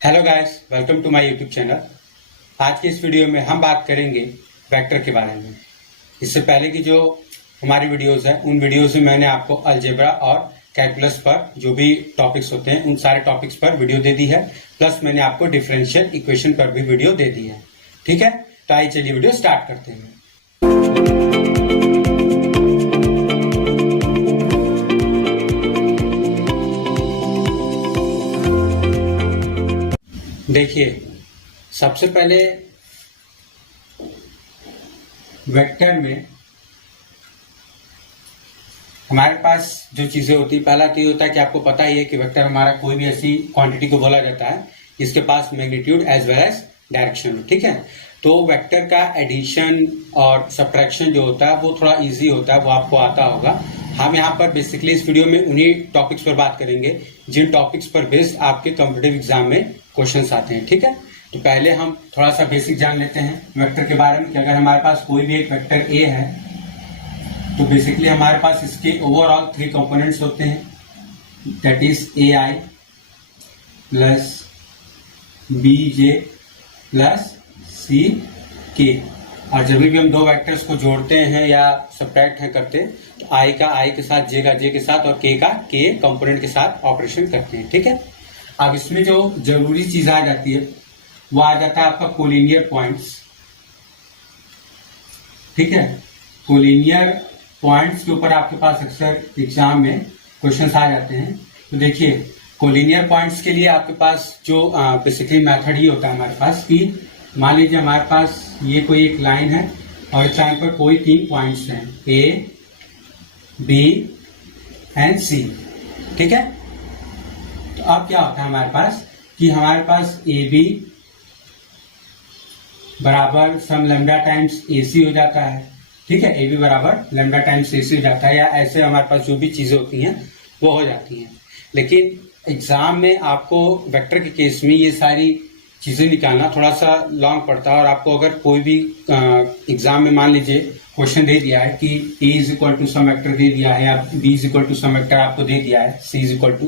Hello guys, welcome to my YouTube channel. आज के इस वीडियो में हम बात करेंगे वेक्टर के बारे में। इससे पहले की जो हमारी वीडियोस हैं उन वीडियोस में मैंने आपको अलजेब्रा और कैलकुलस पर जो भी टॉपिक्स होते हैं उन सारे टॉपिक्स पर वीडियो दे दी है, प्लस मैंने आपको डिफरेंशियल इक्वेशन पर भी वीडियो दे दी है। ठीक है, तो आइए चलिए वीडियो स्टार्ट करते हैं। देखिए, सबसे पहले वेक्टर में हमारे पास जो चीजें होती है, पहला तो ये होता है कि आपको पता ही है कि वेक्टर हमारा कोई भी ऐसी क्वांटिटी को बोला जाता है जिसके पास magnitude as well as direction हो। ठीक है, तो वेक्टर का एडिशन और सब्ट्रैक्शन जो होता है वो थोड़ा इजी होता है, वो आपको आता होगा। हम यहाँ पर बेसिकली इस वीडियो में उन्हीं टॉपिक्स पर बात करेंगे जिन टॉपिक्स पर बेस्ड आपके कॉम्पिटिटिव एग्जाम में क्वेश्चंस आते हैं। ठीक है, तो पहले हम थोड़ा सा बेसिक जान लेते हैं वेक्टर के बारे में कि अगर हमारे पास कोई भी एक वेक्टर ए है तो बेसिकली हमारे पास इसके ओवरऑल 3 कंपोनेंट्स होते हैं, that is a i plus b j plus c k. और जब भी हम दो वेक्टर्स को जोड़ते हैं या सब्ट्रैक्ट हैं करते हैं तो आई का आई के साथ, जे का जे के साथ और के का के कंपोनेंट के साथ ऑपरेशन करते हैं। ठीक है, अब इसमें जो जरूरी चीज आ जाती है वो आ जाता है आपका कोलिनियर पॉइंट्स। ठीक है, कोलिनियर पॉइंट्स के ऊपर आपके पास अक्सर एग्जाम में क्वेश्चंस आ जाते हैं। तो देखिए, कोलिनियर पॉइंट्स के लिए आपके पास जो बेसिकली मेथड ही होता है हमारे पास कि मान लीजिए हमारे पास ये कोई एक लाइन है और इस लाइन पर कोई 3 पॉइंट्स हैं, ए बी एंड सी। ठीक है, तो अब क्या होता है हमारे पास कि हमारे पास ए बी बराबर सम लैम्डा टाइम्स ए सी हो जाता है। ठीक है, ए बी बराबर लैम्डा टाइम्स ए सी हो जाता है, या ऐसे हमारे पास जो भी चीजें होती हैं वो हो जाती हैं। लेकिन एग्जाम में आपको वेक्टर के केस में ये सारी चीजें निकालना थोड़ा सा लॉन्ग पड़ता है। और आपको अगर कोई भी एग्जाम में मान लीजिए क्वेश्चन दे दिया है कि a is equal to some vector दे दिया है या b is equal to some vector आपको दे दिया है, सी इज इक्वल टू,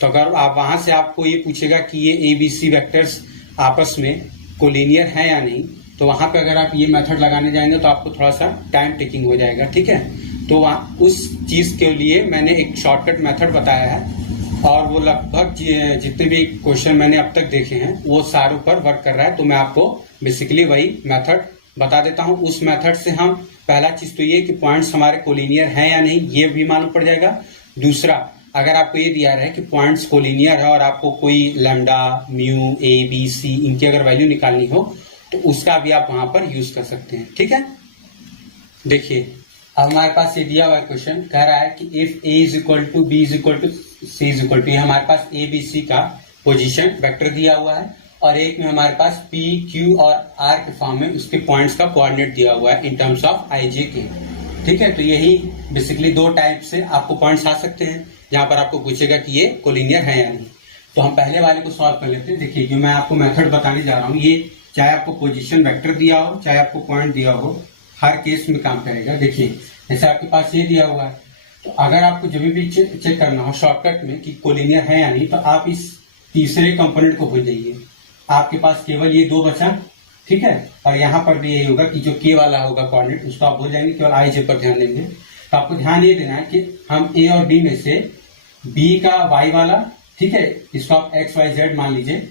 तो अगर आप वहां से आपको ये पूछेगा कि ये ए बी सी वेक्टर्स आपस में कोलिनियर है या नहीं, तो वहां पे अगर आप ये मेथड लगाने जाएंगे तो आपको थोड़ा सा टाइम टेकिंग हो जाएगा। ठीक है, तो उस चीज के लिए मैंने एक शॉर्टकट मेथड बताया है और वो लगभग जितने भी क्वेश्चन मैंने अब तक देखे हैं वो सारों पर वर्क कर रहा है। तो मैं आपको बेसिकली वही मेथड बता देता हूं। उस मेथड से हम पहला चीज तो ये कि पॉइंट्स हमारे कोलिनियर हैं या नहीं ये भी मालूम पड़ जाएगा। दूसरा, अगर आपको ये दिया रहा है कि पॉइंट्स कोलिनियर है और आपको कोई lambda, mu, A B C इनकी अगर वैल्यू निकालनी हो तो उसका भी आप वहां पर यूज कर सकते हैं। ठीक है, देखिए अब हमारे पास ये दिया हुआ क्वेश्चन कह रहा है कि if A is equal to B is equal to C is equal to, हमारे पास ए बी सी का पोजीशन वेक्टर दिया हुआ है और एक में हमारे पास पी क्यू और आर के फॉर्म में उसके पॉइंट्स का कोऑर्डिनेट दिया हुआ है इन टर्म्स ऑफ आई जे के। ठीक है, तो यही बेसिकली 2 टाइप से आपको पॉइंट्स आ सकते हैं जहां पर आपको पूछेगा कि ये कोलिनियर है या नहीं। तो हम पहले वाले को सॉल्व कर लेते हैं। देखिए, जो मैं आपको मेथड बताने जा रहा हूँ ये चाहे आपको पोजीशन वेक्टर दिया हो चाहे आपको पॉइंट दिया हो, हर केस में काम करेगा। देखिए, जैसे आपके पास ये दिया हुआ है तो अगर आपको जब भी चेक करना हो शॉर्टकट में कि कोलिनियर है या नहीं तो आप इस तीसरे कंपोनेंट को भूल जाइए, आपके पास केवल ये 2 बचा। ठीक है, और यहाँ पर भी यही होगा कि जो के वाला होगा कोऑर्डिनेट उसको आप भूल जाएंगे, केवल आई जे पर ध्यान देंगे। तो आपको ध्यान ये देना है कि हम ए और बी में से बी का वाई वाला, ठीक है, इसको आप एक्स वाई जेड मान लीजिए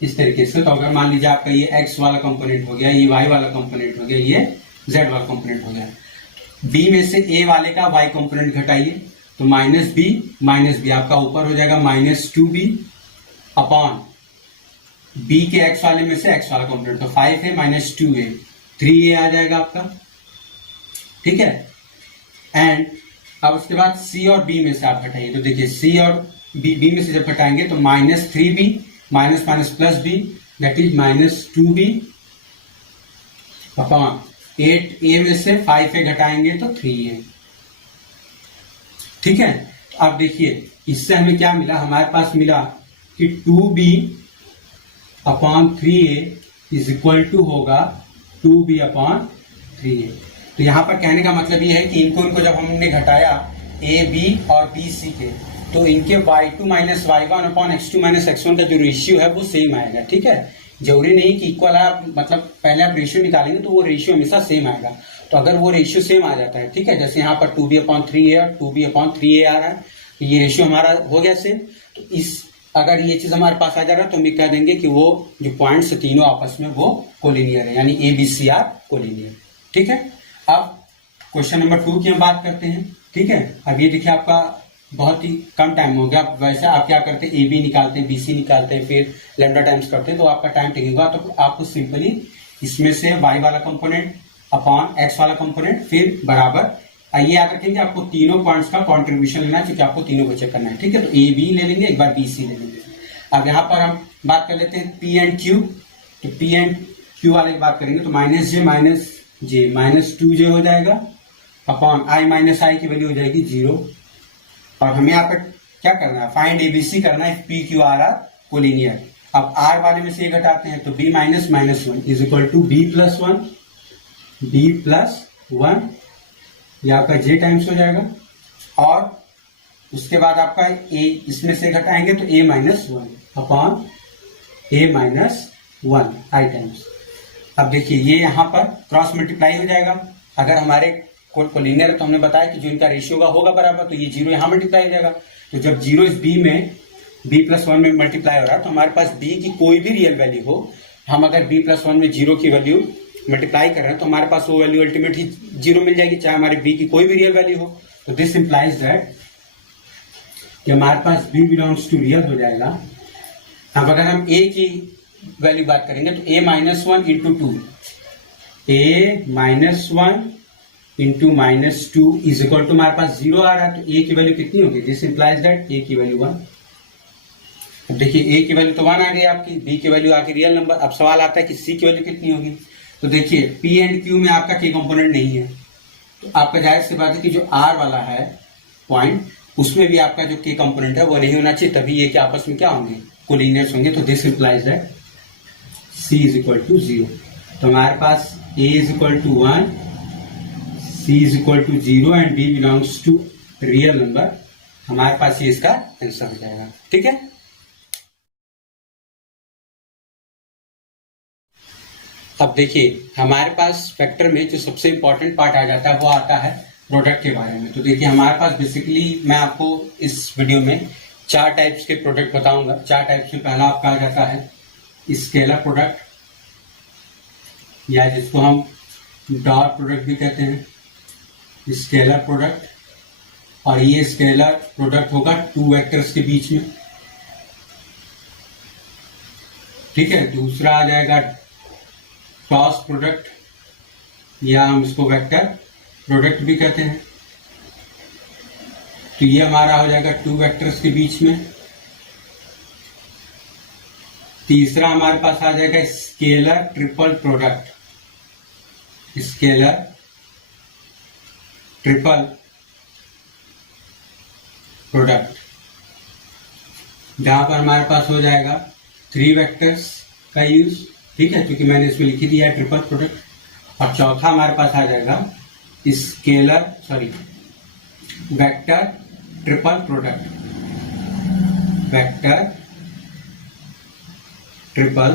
इस तरीके से। तो अगर मान लीजिए आपका ये एक्स वाला कंपोनेंट हो गया, ये वाई वाला कंपोनेंट हो गया, ये जेड वाला कंपोनेंट हो गया, बी में से ए वाले का वाई कंपोनेंट घटाइए तो माइनस बी आपका ऊपर हो जाएगा -2b अपॉन बी के एक्स वाले में से एक्स वाला कंपोनेंट, तो 5 है -2a 3a आ जाएगा आपका। ठीक है, एंड अब उसके बाद सी और बी में से आप घटाइए तो देखिए सी और बी में से जब घटाएंगे तो -3b minus minus plus B that is -2b upon 8a में से 5a घटाएंगे तो 3a। ठीक है, अब देखिए इससे हमें क्या मिला, हमारे पास मिला कि 2b upon 3a is equal to होगा 2b अपॉन 3a। तो यहां पर कहने का मतलब ये है कि इनको जब हमने घटाया a b और b c के तो इनके y2 minus y1 upon x2 minus x1 का जो रेशियो है वो सेम आएगा, ठीक है। जरूरी नहीं कि इक्वल आप मतलब पहले आप रेशियो निकालेंगे तो वो रेशियो हमेशा सेम आएगा। तो अगर वो रेशियो सेम आ जाता है, ठीक है, जैसे यहाँ पर 2b/3a और 2b/3a आ रहा है, तो ये रेशियो हमारा हो गया सेम। तो इस अगर ये चीज हमारे पास आ जा रहा है तो हम कह देंगे कि वो जो पॉइंट्स तीनों आपस में वो कोलिनियर है, यानी ABC आर कोलिनियर, ठीक है। अब क्वेश्चन नंबर 2 की हम बात करते हैं, ठीक है। अब ये देखिए आपका बहुत ही कम टाइम हो गया। वैसे आप क्या करते हैं, AB निकालते हैं, BC निकालते हैं, फिर लैम्डा टाइम्स करते हैं, तो आपका टाइम टिकेगा। तो आपको सिंपली इसमें से y वाला कंपोनेंट अपॉन x वाला कंपोनेंट फिर बराबर, ये याद रखेंगे आपको तीनों पॉइंट्स का कॉन्ट्रीब्यूशन लेना है, क्योंकि आपको तीनों को चेक करना है, ठीक है। तो AB ले लेंगे, एक बार BC ले लेंगे। अब यहाँ पर हम बात कर लेते हैं P एंड Q। तो P एंड Q वाले की बात करेंगे तो -j -2j हो जाएगा अपॉन i माइनस आई की वैल्यू हो जाएगी 0। और हमें यहाँ पर क्या करना है, फाइंड ABC करना है, P Q R R collinear. अब R वाले में से ये घटाते हैं तो B minus -1 is equal to B plus 1, ये आपका J टाइम्स हो जाएगा। और उसके बाद आपका A इसमें से घटाएंगे तो A minus 1 upon A minus 1 I times. अब देखिए ये यहाँ पर क्रॉस मल्टीप्लाई हो जाएगा। अगर हमारे कोलिनियर है तो हमने बताया कि जो इनका रेशियो का होगा बराबर, तो ये 0 यहाँ मल्टीप्लाई हो जाएगा। तो जब 0 इस B में B+1 में मल्टीप्लाई हो रहा है तो हमारे पास B की कोई भी रियल वैल्यू हो, हम अगर B+1 में 0 की वैल्यू मल्टीप्लाई कर रहे हैं तो हमारे पास वो वैल्यू अल्टीमेटली 0 मिल जाएगी, चाहे हमारे B की कोई भी रियल वैल्यू हो। तो दिस इंप्लाइज दैट कि हमारे पास B बिलोंग्स टू रियल हो जाएगा। अब अगर हम A की वैल्यू बात करेंगे तो A minus 1 into 2, A minus 1 into -2 is equal to हमारे पास 0 आ रहा है। तो A की वैल्यू कितनी होगी, दिस इंप्लाइज दैट A की वैल्यू 1। अब देखिए A की वैल्यू तो 1 आ गई आपकी, B की वैल्यू आके रियल नंबर। अब सवाल आता है कि C की वैल्यू कितनी होगी। तो देखिए P एंड Q में आपका K कंपोनेंट नहीं है, तो आपका जाहिर सी बात है कि जो R वाला है पॉइंट, उसमें भी आपका जो K कंपोनेंट है वो नहीं होना चाहिए, तभी ये कि आपस में क्या होंगे, कोलिनियर्स होंगे। तो this implies that C is equal to 0। तो हमारे पास A is equal to 1, C is equal to 0 and B belongs to real number. हमारे पास ये इसका आंसर हो जाएगा, ठीक है। अब देखिए हमारे पास फैक्टर में जो सबसे इंपॉर्टेंट पार्ट आ जाता है वो आता है प्रोडक्ट के बारे में। तो देखिए हमारे पास बेसिकली मैं आपको इस वीडियो में 4 टाइप्स के प्रोडक्ट बताऊंगा। 4 टाइप्स में पहला आपका आ जाता है स्केलर प्रोडक्ट, या जिसको हम डॉट प्रोडक्ट भी कहते हैं, स्केलर प्रोडक्ट। और ये स्केलर प्रोडक्ट होगा 2 वेक्टर्स के बीच में, ठीक है। दूसरा आ जाएगा क्रॉस प्रोडक्ट, या हम इसको वेक्टर प्रोडक्ट भी कहते हैं। तो ये हमारा हो जाएगा 2 वेक्टर्स के बीच में। तीसरा हमारे पास आ जाएगा scalar triple product, scalar triple product, जहां पर हमारे पास हो जाएगा 3 वेक्टर्स का यूज, ठीक है, क्योंकि मैंने इसमें लिखी दिया है ट्रिपल प्रोडक्ट। और चौथा हमारे पास आ जाएगा vector triple product, vector triple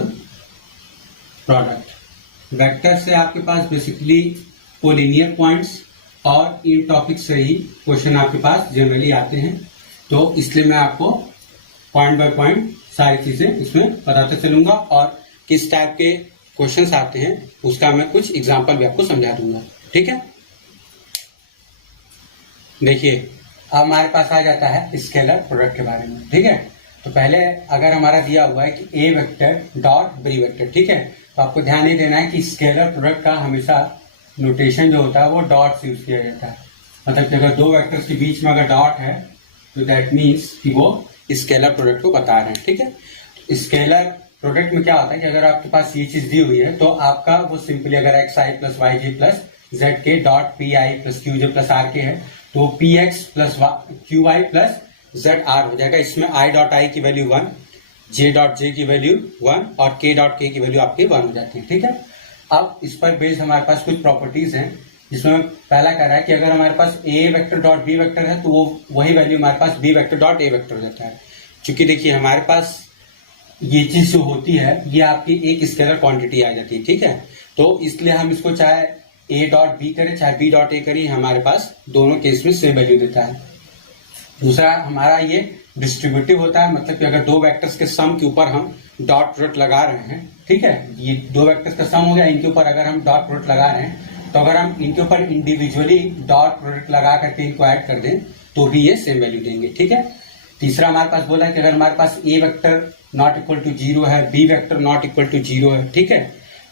product. Vector से आपके पास बेसिकली कोलिनियर पॉइंट्स और इन टॉपिक से ही क्वेश्चन आपके पास जनरली आते हैं, तो इसलिए मैं आपको पॉइंट बाय पॉइंट सारी चीजें इसमें बताते चलूंगा और किस टाइप के क्वेश्चंस आते हैं उसका मैं कुछ एग्जांपल भी आपको समझा दूंगा, ठीक है। देखिए अब हमारे पास आ जाता है स्केलर प्रोडक्ट के बारे में, ठीक है। तो पहले अगर हमारा दिया हुआ है कि ए वेक्टर डॉट बी वेक्टर, ठीक है, तो आपको ध्यान ये देना है कि स्केलर प्रोडक्ट का हमेशा नोटेशन जो होता है वो डॉट से यूज किया जाता है। मतलब कि अगर 2 वेक्टर्स के बीच में अगर डॉट है तो दैट मीन्स कि वो स्केलर प्रोडक्ट को बता रहे हैं, ठीक है। स्केलर प्रोडक्ट में क्या होता है कि अगर आपके पास ये चीज दी हुई है तो आपका वो सिंपली अगर xi plus yj plus zk dot pi plus qj plus rk है तो px plus qy plus zr हो जाएगा। इसमें i डॉट i की वैल्यू 1, j डॉट j की वैल्यू 1 और k डॉट k की वैल्यू आपकी 1 हो जाती है, ठीक है। अब इस पर बेस्ड हमारे पास कुछ प्रॉपर्टीज हैं जिसमें पहला कह रहा है कि अगर हमारे पास ए वेक्टर डॉट बी वेक्टर है तो वो वही वैल्यू हमारे पास बी वेक्टर डॉट ए वेक्टर हो जाता है। क्योंकि देखिए हमारे पास ये चीज जो होती है ये आपकी एक स्केलर क्वांटिटी आ जाती है, ठीक है। तो इसलिए हम इसको चाहे ए डॉट बी करें चाहे बी डॉट ए करें, हमारे पास दोनों केस में सेम वैल्यू देता है। दूसरा हमारा ये डिस्ट्रीब्यूटिव होता है, मतलब कि अगर दो वेक्टर्स के सम के ऊपर हम डॉट प्रोडक्ट लगा रहे हैं, ठीक है, ये दो वेक्टर्स का सम हो गया, इनके ऊपर अगर हम डॉट प्रोडक्ट लगा रहे हैं तो अगर हम इनके ऊपर इंडिविजुअली डॉट प्रोडक्ट लगा करके इनको ऐड कर दें तो भी ये सेम वैल्यू देंगे, ठीक है। तीसरा हमारे पास बोला कि अगर हमारे पास ए वेक्टर नॉट इक्वल टू 0 है, B vector not equal to 0 है, ठीक है,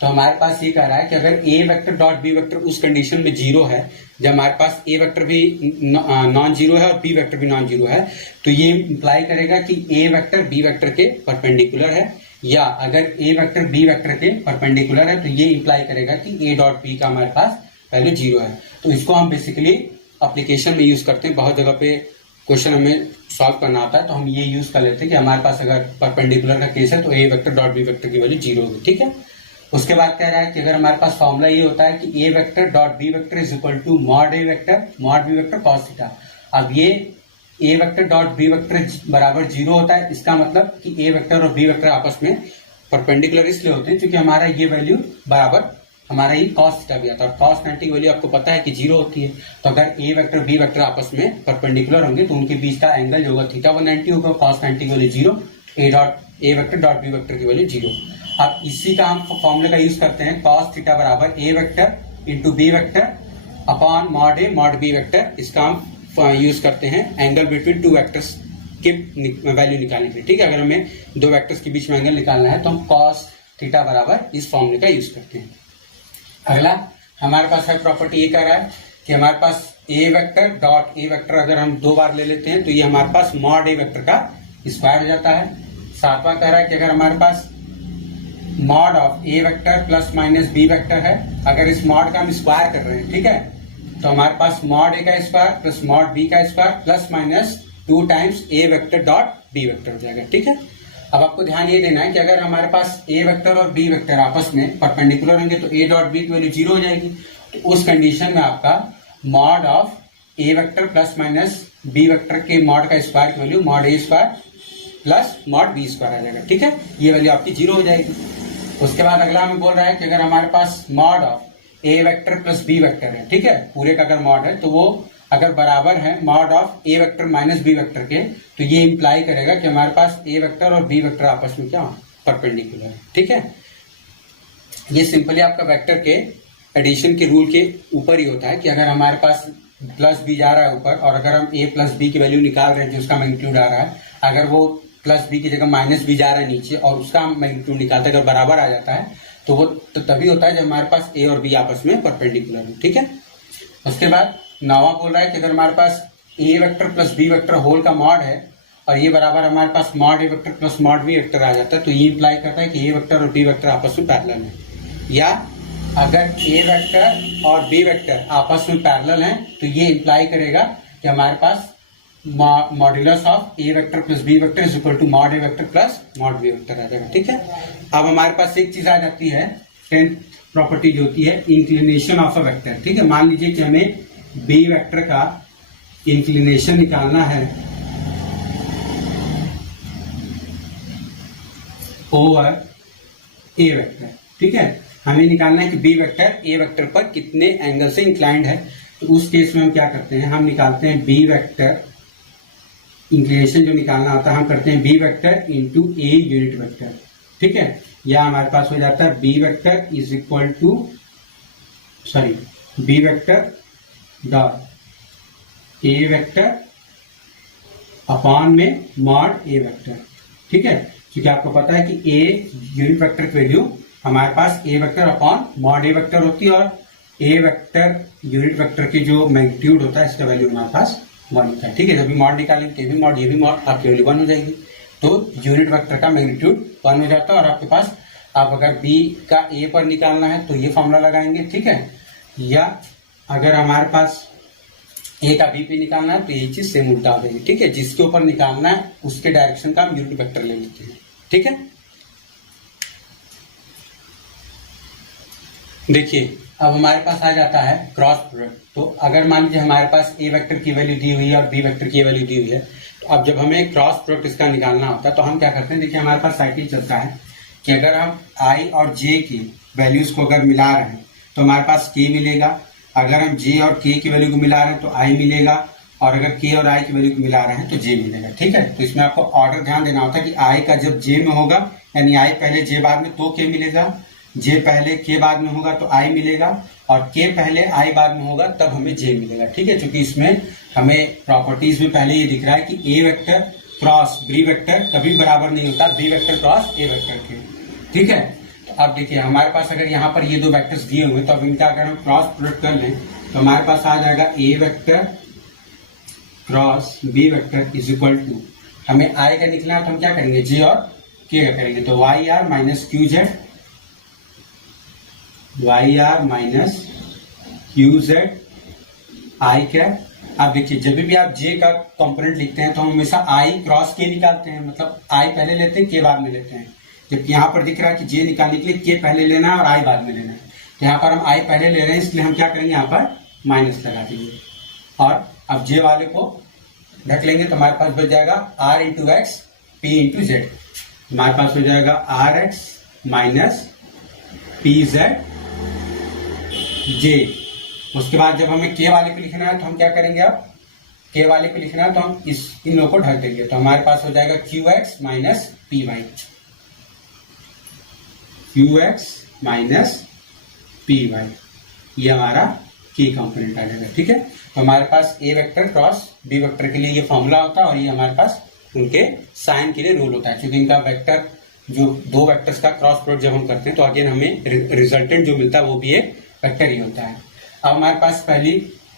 तो हमारे पास ये कह रहा है कि अगर ए वेक्टर डॉट बी वेक्टर उस कंडीशन में 0 है जब हमारे पास ए वेक्टर भी नॉन जीरो है और बी वेक्टर भी नॉन जीरो है, तो ये इंप्लाई करेगा कि ए वेक्टर बी वेक्टर के परपेंडिकुलर है, या अगर ए वेक्टर बी वेक्टर के परपेंडिकुलर है तो ये इंप्लाई करेगा कि ए डॉट बी का हमारे पास वैल्यू 0 है। तो इसको हम बेसिकली एप्लीकेशन में यूज करते हैं, बहुत जगह पे क्वेश्चन हमें सॉल्व करना आता है तो हम ये यूज कर लेते हैं कि हमारे पास अगर परपेंडिकुलर का केस है तो A vector dot B vector की वैल्यू 0 होगी, ठीक है। उसके बाद कह रहा है कि अगर हमारे पास फॉर्मूला ये होता है कि ए vector dot B vector is equal to mod A vector mod b vector cos theta. अब ये ए वेक्टर डॉट बी वेक्टर बराबर 0 होता है, इसका मतलब कि ए वेक्टर और बी वेक्टर आपस में परपेंडिकुलर इसलिए होते हैं क्योंकि हमारा ये वैल्यू बराबर हमारा ये कॉस थीटा भी आता है और कॉस 90 की वैल्यू आपको पता है कि 0 होती है। तो अगर ए वेक्टर बी वेक्टर आपस में परपेंडिकुलर होंगे तो उनके बीच का एंगल जो होगा थीटा वो 90 होगा, कॉस 90 की वैल्यू 0, ए वेक्टर डॉट बी वेक्टर की वैल्यू 0। अब इसी का हम फॉर्मूले का यूज करते हैं, कॉस थीटा बराबर a vector into B vector upon mod a mod b vector. इसका हम यूज करते हैं एंगल बिटवीन टू वेक्टर्स के वैल्यू निकालने के लिए, ठीक है। अगर हमें दो वेक्टर्स के बीच में एंगल निकालना है तो हम कॉस थीटा बराबर इस फॉर्मूले का यूज करते हैं। अगला हमारे पास है प्रॉपर्टी ये कह रहा है कि हमारे पास ए वेक्टर डॉट ए वेक्टर अगर हम दो बार ले लेते हैं तो ये हमारे पास मॉड ए वेक्टर का स्क्वायर हो जाता है। सातवां कह रहा है कि अगर हमारे पास mod of A vector plus minus B vector है, अगर इस मॉड का हम स्क्वायर कर रहे हैं, ठीक है, तो हमारे पास मॉड ए का स्क्वायर प्लस मॉड बी का square plus minus 2 times A vector dot B vector हो जाएगा, ठीक है। अब आपको ध्यान ये देना है कि अगर हमारे पास ए वेक्टर और बी वेक्टर आपस में परपेंडिकुलर होंगे तो ए डॉट बी की वैल्यू 0 हो जाएगी। तो उस कंडीशन में आपका mod of A vector plus minus B vector के मॉड का स्क्वायर की value mod a square plus mod b square आ जाएगा, ठीक है, ये वैल्यू आपकी 0 हो जाएगी। उसके बाद अगला हमें बोल रहा है कि अगर हमारे पास mod of A vector plus B vector है, ठीक है, पूरे का अगर मॉड है तो वो अगर बराबर है mod of A vector minus B vector के, तो ये इंप्लाई करेगा कि हमारे पास ए वेक्टर और बी वेक्टर आपस में क्या परपेंडिकुलर है, ठीक है। ये सिंपली आपका वेक्टर के एडिशन के रूल के ऊपर ही होता है कि अगर हमारे पास प्लस बी जा रहा है ऊपर और अगर हम ए प्लस बी की वैल्यू निकाल रहे हैं जो उसका मैग्नीट्यूड आ रहा है, अगर वो प्लस बी की जगह माइनस बी जा रहा है नीचे और उसका मैग्नीट्यूड निकालते अगर बराबर आ जाता है तो वो तो तभी होता है जब हमारे पास ए और बी आपस में परपेंडिकुलर हो, ठीक है। उसके बाद 9वां बोल रहा है कि अगर हमारे पास ए vector plus B vector whole का मॉड है और ये बराबर हमारे पास मॉड ए vector plus mod b vector आ जाता है तो ये इंप्लाई करता है कि ए वेक्टर और बी वेक्टर आपस में पैरेलल है, या अगर ए वेक्टर और बी वेक्टर आपस में पैरेलल हैं तो ये इंप्लाई करेगा कि हमारे पास modulus of A vector plus B vector is equal to mod A vector plus mod b vector आ जाएगा, ठीक है। अब हमारे पास एक चीज आ जाती है 10th प्रॉपर्टी जो होती है इंक्लिनेशन ऑफ अ वेक्टर, ठीक है। मान लीजिए कि हमें बी वेक्टर का इंक्लिनेशन निकालना है ओवर ए वेक्टर, ठीक है, हमें निकालना है कि बी वेक्टर ए वेक्टर पर कितने एंगल से इंक्लाइंड है। तो उस केस में हम क्या करते हैं, हम निकालते हैं बी वेक्टर इंक्लिनेशन जो निकालना होता है हम करते हैं B vector into A unit vector, ठीक है, या हमारे पास हो जाता है B vector is equal to B vector dot A vector upon में मॉड ए वेक्टर, ठीक है, क्योंकि आपको पता है कि ए यूनिट वेक्टर की वैल्यू हमारे पास ए वेक्टर अपॉन मॉड ए वेक्टर होती है और ए वेक्टर यूनिट वेक्टर की जो मैग्नीट्यूड होता है इसका वैल्यू हमारे पास 1 होता है, ठीक है। जब भी मॉड निकालेंगे ये भी मॉड ये भी मॉड आपकी वैल्यू 1 हो जाएगी, तो यूनिट वेक्टर का मैग्नीट्यूड 1 हो जाता है। और आपके पास आप अगर बी का ए पर निकालना है तो ये फॉर्मूला लगाएंगे, ठीक है, या अगर हमारे पास ए का बी पे निकालना है तो ये चीज सेम उल्टा हो जाएगी, ठीक है। जिसके ऊपर निकालना है उसके डायरेक्शन का हम यूनिट वेक्टर ले लेते हैं, ठीक है। देखिए अब हमारे पास आ जाता है क्रॉस प्रोडक्ट। तो अगर मान लीजिए हमारे पास ए वेक्टर की वैल्यू दी हुई है और बी वेक्टर की वैल्यू दी हुई है, तो अब जब हमें क्रॉस प्रोडक्ट इसका निकालना होता है तो हम क्या करते हैं, देखिए हमारे पास साइकिल चलता है कि अगर हम आई और जे की वैल्यूज को अगर मिला रहे हैं तो हमारे पास के मिलेगा, अगर हम जे और के की वैल्यू को मिला रहे हैं तो आई मिलेगा, और अगर के और आई की वैल्यू को मिला रहे हैं तो जे मिलेगा। ठीक है, तो इसमें आपको ऑर्डर ध्यान देना होता है कि आई का जब जे में होगा यानी आई पहले जे बाद में तो के मिलेगा, जे पहले के बाद में होगा तो आई मिलेगा, और के पहले आई बाद में होगा तब हमें जे मिलेगा। ठीक है, क्योंकि इसमें हमें प्रॉपर्टीज में पहले ये दिख रहा है कि ए वेक्टर क्रॉस बी वेक्टर कभी बराबर नहीं होता B vector cross A vector के। ठीक है, तो अब देखिए हमारे पास अगर यहाँ पर ये दो वेक्टर्स दिए हुए तो अब इनका अगर हम क्रॉस प्रोडक्ट कर लें तो हमारे पास आ जाएगा ए vector cross B vector is equal to, हमें आई का निकलना है तो हम क्या करेंगे, जे और के का करेंगे, तो Y R minus Q Z, Y R minus Q Z I cap. अब देखिए जब भी आप जे का कंपोनेंट लिखते हैं तो हम हमेशा आई क्रॉस के निकालते हैं, मतलब आई पहले लेते हैं के बाद में लेते हैं, जबकि यहाँ पर दिख रहा है कि जे निकालने के लिए के पहले लेना है और आई बाद में लेना है। तो यहाँ पर हम आई पहले ले रहे हैं इसलिए हम क्या करेंगे, यहाँ पर माइनस लगा देंगे, और अब जे वाले को ढक लेंगे तो हमारे पास बच जाएगा R into X P into Z, हमारे पास हो जाएगा R X minus P Z J. उसके बाद जब हमें के वाले को लिखना है तो हम क्या करेंगे, अब के वाले को लिखना है तो हम इन लोगों को ढक देंगे, तो हमारे पास हो जाएगा Q X minus P Y, Q X minus P Y, ये हमारा की कंपोनेंट आ जाएगा। ठीक है, तो हमारे पास ए वेक्टर क्रॉस बी वेक्टर के लिए ये फॉर्मूला होता है और ये हमारे पास उनके साइन के लिए रूल होता है, क्योंकि इनका वेक्टर जो दो वेक्टर्स का क्रॉस प्रोडक्ट जब हम करते हैं तो अगेन हमें रिजल्टेंट जो मिलता है वो भी एक वेक्टर ही होता है। अब हमारे पास पहली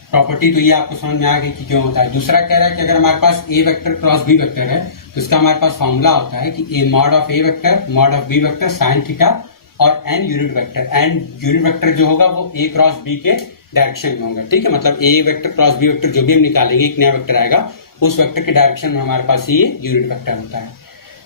प्रॉपर्टी तो ये आपको समझ में आ गई कि क्यों होता है। दूसरा कह रहा है कि अगर हमारे पास ए वेक्टर क्रॉस बी वेक्टर है तो इसका हमारे पास फॉर्मूला होता है कि A mod of A vector mod of B vector sine theta और N unit vector, N unit vector जो होगा वो ए क्रॉस बी के डायरेक्शन में होगा। ठीक है, मतलब A vector cross B vector जो भी हम निकालेंगे एक नया वेक्टर आएगा उस वेक्टर के डायरेक्शन में हमारे पास ये यूनिट वेक्टर होता है।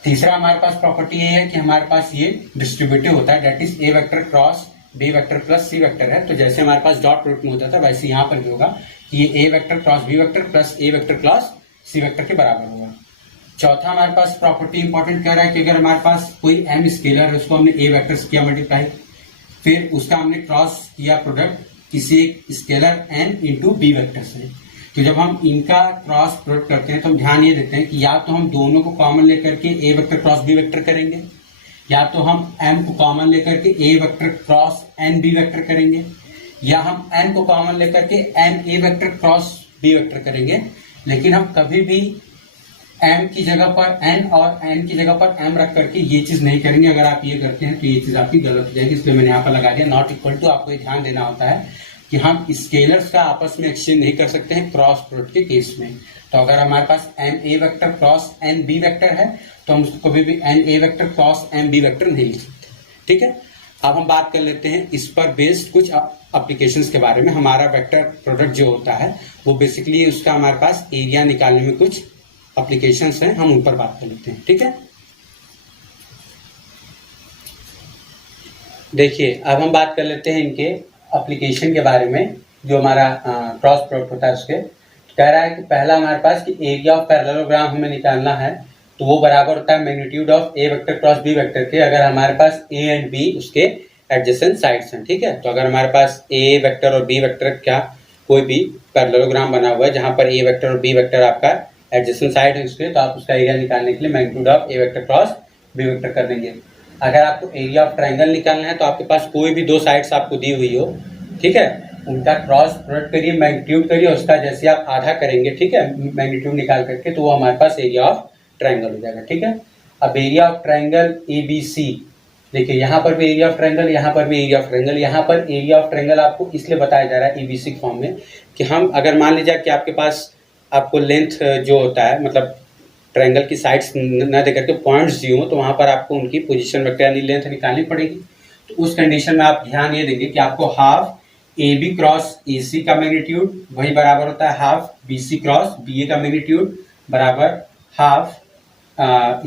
तीसरा हमारे पास प्रॉपर्टी ये है कि हमारे पास ये डिस्ट्रीब्यूटिव होता है, that is A vector cross B vector plus C vector है, तो जैसे हमारे पास डॉट प्रोडक्ट में होता था वैसे यहाँ पर भी होगा कि ये ए vector cross B vector plus A vector cross C vector के बराबर होगा। चौथा हमारे पास प्रॉपर्टी इंपॉर्टेंट कह रहा है कि अगर हमारे पास कोई एम स्केलर है उसको हमने ए वेक्टर से किया मल्टीप्लाई, फिर उसका हमने क्रॉस किया प्रोडक्ट किसी एक scalar N into B vector से, तो जब हम इनका क्रॉस प्रोडक्ट करते हैं तो हम ध्यान ये देते हैं कि या तो हम दोनों को कॉमन लेकर के A vector cross B vector करेंगे, या तो हम एम को कॉमन लेकर के A vector cross N B vector करेंगे, या हम एन को कॉमन लेकर के N A vector cross B vector करेंगे। लेकिन हम कभी भी एम की जगह पर एन और एन की जगह पर एम रख करके ये चीज नहीं करेंगे। अगर आप ये करते हैं तो ये चीज आपकी गलत हो जाएगी, इसलिए मैंने यहाँ पर लगा दिया नॉट इक्वल टू। आपको ये ध्यान देना होता है कि हम स्केलर्स का आपस में एक्सचेंज नहीं कर सकते हैं क्रॉस प्रोडक्ट के केस में। तो अगर हमारे पास M A vector cross N B vector है तो हम उसको कभी भी N A vector cross M B vector नहीं लिख सकते। ठीक है, अब हम बात कर लेते हैं इस पर बेस्ड कुछ एप्लीकेशंस के बारे में। हमारा वेक्टर प्रोडक्ट जो होता है वो बेसिकली उसका हमारे पास एरिया निकालने में कुछ एप्लीकेशंस हैं, हम उन पर बात कर लेते हैं। ठीक है, देखिए अब हम बात कर लेते हैं इनके एप्लीकेशन के बारे में। जो हमारा क्रॉस प्रोडक्ट होता है उसके कह रहा है कि पहला हमारे पास कि एरिया ऑफ पैरेललोग्राम हमें निकालना है तो वो बराबर होता है magnitude of A vector cross B vector के, अगर हमारे पास ए एंड बी उसके एडजेसेंट साइड्स हैं। ठीक है, तो अगर हमारे पास ए वेक्टर और बी वेक्टर का कोई भी पैरेललोग्राम बना हुआ है जहां पर ए वेक्टर और बी वेक्टर आपका एडजेसेंट साइड है उसके, तो आप उसका एरिया निकालने के लिए magnitude of A vector cross B vector कर देंगे। अगर आपको एरिया ऑफ ट्रायंगल निकालना है तो आपके पास कोई भी दो साइड्स आपको दी हुई हो, ठीक है, उनका क्रॉस प्रोडक्ट करिए, मैग्नीट्यूड करिए, उसका जैसे आप आधा करेंगे, ठीक है, मैग्नीट्यूड निकाल करके, तो वो हमारे पास एरिया ऑफ ट्रायंगल हो जाएगा। ठीक है, अब area of triangle A B C, देखिए यहाँ पर भी एरिया ऑफ ट्रायंगल, यहाँ पर भी एरिया ऑफ ट्रायंगल। यहाँ पर एरिया ऑफ ट्रायंगल आपको इसलिए बताया जा रहा है ईबीसी फॉर्म में कि हम अगर मान लीजिए कि आपके पास आपको लेंथ जो होता है मतलब ट्रायंगल की साइड्स न देकर के पॉइंट्स दिए हों तो वहाँ पर आपको उनकी पोजीशन वेक्टर यानी लेंथ निकालनी पड़ेगी। तो उस कंडीशन में आप ध्यान ये देंगे कि आपको half A B cross A C का मैग्नीट्यूड वही बराबर होता है half B C cross B A का मैग्नीट्यूड बराबर half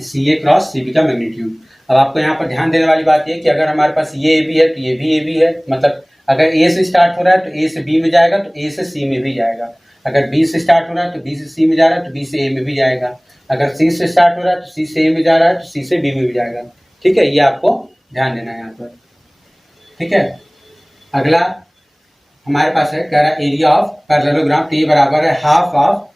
C A cross C B का मैग्नीट्यूड। अब आपको यहाँ पर ध्यान देने वाली बात यह कि अगर हमारे पास ये ए बी है तो ये भी ए बी है, मतलब अगर ए से स्टार्ट हो रहा है तो ए से बी में जाएगा, तो ए से सी में भी जाएगा। अगर बी से स्टार्ट हो रहा है तो बी से सी में जा रहा है तो बी से ए में भी जाएगा। अगर सी से स्टार्ट हो रहा है तो सी से ए में जा रहा है तो सी से बी में भी जाएगा। ठीक है, ये आपको ध्यान देना है यहाँ पर। ठीक है, अगला हमारे पास है, कह रहा है एरिया ऑफ पैरेललोग्राम, तो ये बराबर है half of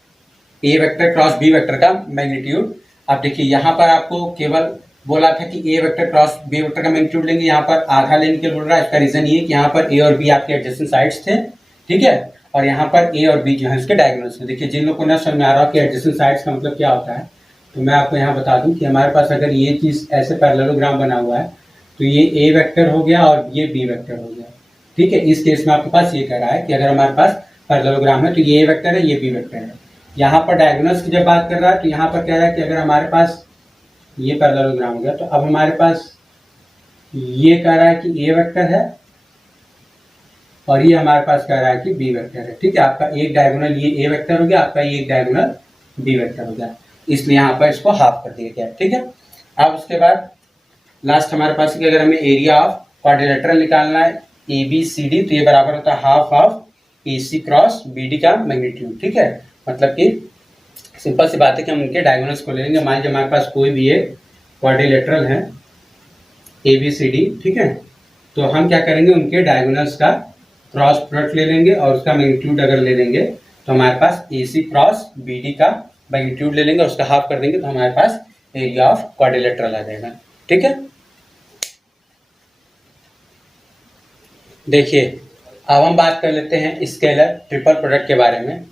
A vector cross B vector का मैग्नीट्यूड। अब देखिए यहाँ पर आपको केवल बोला था कि ए वेक्टर क्रॉस बी वेक्टर का मैग्नीट्यूड लेंगे, यहाँ पर आधा लेने के लिए बोल रहा है। इसका रीजन ये कि यहाँ पर ए और बी आपके एडजेसेंट साइड्स थे, ठीक है, और यहाँ पर ए और बी जो है इसके डायगोनल्स थे। देखिए जिन लोगों को न समझ में आ रहा हो कि एडजेसेंट साइड्स का मतलब क्या होता है, तो मैं आपको यहाँ बता दूं कि हमारे पास अगर ये चीज़ ऐसे पैरेललोग्राम बना हुआ है तो ये ए वेक्टर हो गया और ये बी वेक्टर हो गया। ठीक है, इस केस में आपके पास ये कह रहा है कि अगर हमारे पास पैरेललोग्राम है तो ये ए वेक्टर है, ये बी वेक्टर है। यहाँ पर डायगोनल्स की जब बात कर रहा है तो यहाँ पर कह रहा है कि अगर हमारे पास ये पैरेललोग्राम हो गया तो अब हमारे पास ये कह रहा है कि ए वेक्टर है और ये हमारे पास कह रहा है कि बी वेक्टर है। ठीक है, आपका एक डायगोनल ये ए वेक्टर हो गया, आपका ये एक डायगोनल बी वेक्टर हो गया, इसलिए यहाँ पर इसको हाफ कर दिया गया। ठीक है, अब उसके बाद लास्ट हमारे पास कि अगर हमें एरिया ऑफ क्वाड्रिलेटरल निकालना है ए बी सी डी, तो ये बराबर होता है half of A C cross B D का मैग्नीट्यूड। ठीक है, मतलब कि सिंपल सी बात है कि हम उनके डायगोनल्स को ले लेंगे। मान लीजिए हमारे पास कोई भी एक क्वाड्रिलेटरल है ए बी सी डी, ठीक है, तो हम क्या करेंगे, उनके डायगोनल्स का क्रॉस प्रोडक्ट ले लेंगे और उसका मैग्नीट्यूड अगर ले लेंगे तो हमारे पास ए सी क्रॉस बी डी का मैग्नीट्यूड ले लेंगे और उसका हाफ कर देंगे तो हमारे पास एरिया ऑफ क्वाड्रिलेटरल आ जाएगा। ठीक है, देखिए अब हम बात कर लेते हैं स्केलर ट्रिपल प्रोडक्ट के बारे में।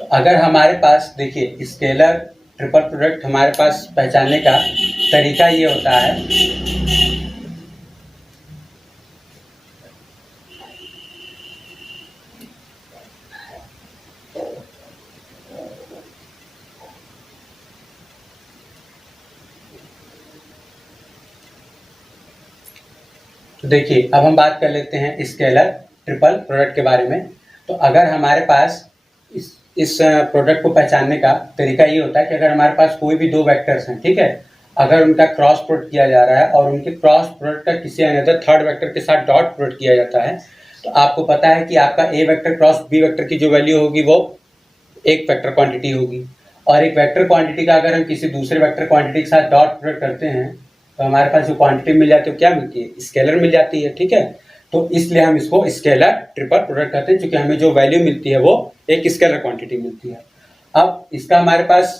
तो अगर हमारे पास देखिए स्केलर ट्रिपल प्रोडक्ट हमारे पास पहचानने का तरीका ये होता है, तो देखिए अब हम बात कर लेते हैं स्केलर ट्रिपल प्रोडक्ट के बारे में। तो अगर हमारे पास इस प्रोडक्ट को पहचानने का तरीका ये होता है कि अगर हमारे पास कोई भी दो वेक्टर्स हैं, ठीक है, अगर उनका क्रॉस प्रोडक्ट किया जा रहा है और उनके क्रॉस प्रोडक्ट का किसी अनदर थर्ड वेक्टर के साथ डॉट प्रोडक्ट किया जाता है, तो आपको पता है कि आपका ए वेक्टर क्रॉस बी वेक्टर की जो वैल्यू होगी वो एक वेक्टर क्वांटिटी होगी, और एक वेक्टर क्वांटिटी का अगर हम किसी दूसरे वेक्टर क्वांटिटी के साथ डॉट प्रोडक्ट करते हैं तो हमारे पास जो क्वांटिटी मिल जाती है क्या मिलती है, स्केलर मिल जाती है। ठीक है, तो इसलिए हम इसको स्केलर ट्रिपल प्रोडक्ट कहते हैं, क्योंकि हमें जो वैल्यू मिलती है वो एक स्केलर क्वांटिटी मिलती है। अब इसका हमारे पास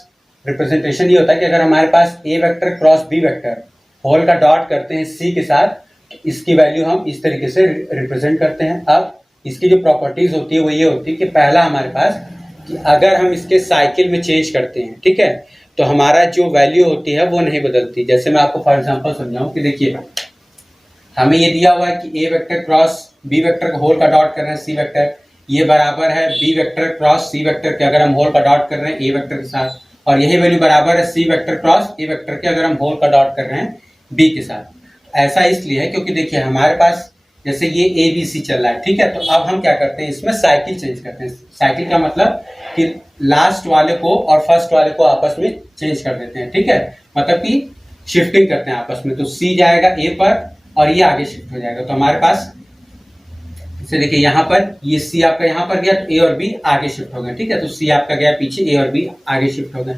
रिप्रेजेंटेशन ये होता है कि अगर हमारे पास ए vector cross B vector whole का डॉट करते हैं सी के साथ, तो इसकी वैल्यू हम इस तरीके से रिप्रेजेंट करते हैं। अब इसकी जो प्रॉपर्टीज होती है वो ये होती है कि पहला हमारे पास कि अगर हम इसके साइकिल में चेंज करते हैं, ठीक है, तो हमारा जो वैल्यू होती है वो नहीं बदलती। जैसे मैं आपको फॉर एग्जांपल समझाऊं कि देखिए हमें ये दिया हुआ है कि ए वेक्टर क्रॉस बी वेक्टर का होल का डॉट कर रहे हैं सी वेक्टर, ये बराबर है B vector cross C vector के अगर हम होल का डॉट कर रहे हैं ए वेक्टर के साथ, और यही वैल्यू बराबर है सी वेक्टर क्रॉस ए वेक्टर के अगर हम होल का डॉट कर रहे हैं बी के साथ। ऐसा इसलिए है क्योंकि देखिए हमारे पास जैसे ये ए बी सी चल रहा है, ठीक है, तो अब हम क्या करते हैं इसमें साइकिल चेंज करते हैं। साइकिल का मतलब कि लास्ट वाले को और फर्स्ट वाले को आपस में चेंज कर देते हैं। ठीक है, मतलब कि शिफ्टिंग करते हैं आपस में, तो सी जाएगा ए पर और ये आगे शिफ्ट हो जाएगा। तो हमारे पास इसे देखिए यहाँ पर ये सी आपका यहाँ पर गया तो ए और बी आगे शिफ्ट हो गए। ठीक है, तो सी आपका गया पीछे, ए और बी आगे शिफ्ट हो गए।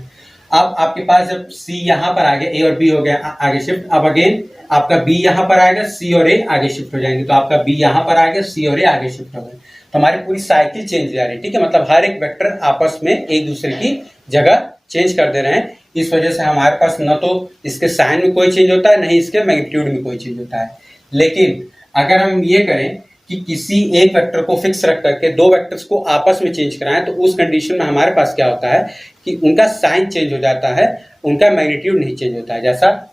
अब आपके पास जब सी यहाँ पर आ गया, ए और बी हो गया आगे शिफ्ट, अब अगेन आपका बी यहाँ पर आएगा, सी और ए आगे शिफ्ट हो जाएंगे, तो आपका बी यहाँ पर आ गया, सी और ए आगे शिफ्ट हो गए। तो हमारी पूरी साइकिल चेंज हो जा रही है। ठीक है, मतलब हर एक वेक्टर आपस में एक दूसरे की जगह चेंज कर दे रहे हैं। इस वजह से हमारे पास न तो इसके साइन में कोई चेंज होता है, नहीं इसके मैग्नीट्यूड में कोई चेंज होता है। लेकिन अगर हम ये करें कि किसी एक वेक्टर को फिक्स रख करके दो वेक्टर्स को आपस में चेंज कराएं, तो उस कंडीशन में हमारे पास क्या होता है कि उनका साइन चेंज हो जाता है, उनका मैग्नीट्यूड नहीं चेंज होता है। जैसा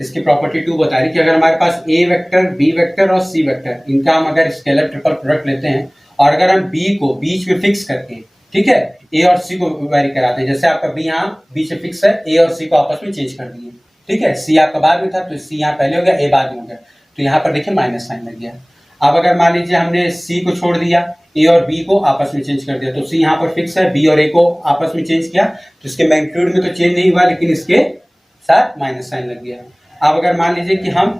इसकी प्रॉपर्टी 2 बता रही कि अगर हमारे पास ए वेक्टर बी वेक्टर और सी वेक्टर, इनका हम अगर स्केलर ट्रिपल प्रोडक्ट लेते हैं और अगर हम बी को बीच में फिक्स करके, ठीक है, ए और सी को वेरी कराते हैं, जैसे आपका बी यहाँ बीच में फिक्स है, ए और सी को आपस में चेंज कर दिए। ठीक है, सी आपका बाद में था तो सी यहाँ पहले हो गया, ए बाद में हो गया, तो यहाँ पर देखिए माइनस साइन लग गया। अब अगर मान लीजिए हमने सी को छोड़ दिया, ए और बी को आपस में चेंज कर दिया, तो सी यहाँ पर फिक्स है, बी और ए को आपस में चेंज किया, तो इसके मैग्नीट्यूड में तो चेंज नहीं हुआ, लेकिन इसके साथ माइनस साइन लग गया। अब अगर मान लीजिए कि हम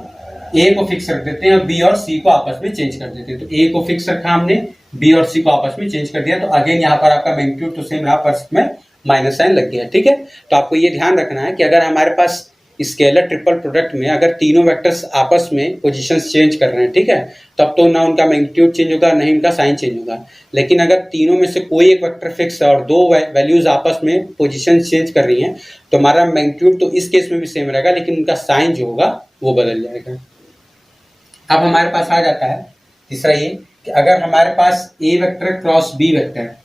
ए को फिक्स रख देते हैं, बी और सी को आपस में चेंज कर देते हैं। तो ए को फिक्स रखा हमने, बी और सी को आपस में चेंज कर दिया, तो अगेन यहाँ पर आपका मैग्नीट्यूड तो सेम रहा, पर में माइनस साइन लग गया। ठीक है, तो आपको ये ध्यान रखना है कि अगर हमारे पास स्केलर ट्रिपल प्रोडक्ट में अगर तीनों वेक्टर्स आपस में पोजीशंस चेंज कर रहे हैं, ठीक है, तब तो ना उनका मैग्नीट्यूड चेंज होगा, नहीं उनका साइन चेंज होगा। लेकिन अगर तीनों में से कोई एक वेक्टर फिक्स है और दो वैल्यूज आपस में पोजीशन चेंज कर रही हैं, तो हमारा मैग्नीट्यूड तो इस केस में भी सेम रहेगा, लेकिन उनका साइन जो होगा वो बदल जाएगा। अब हमारे पास आ जाता है तीसरा ये कि अगर हमारे पास ए vector cross B vector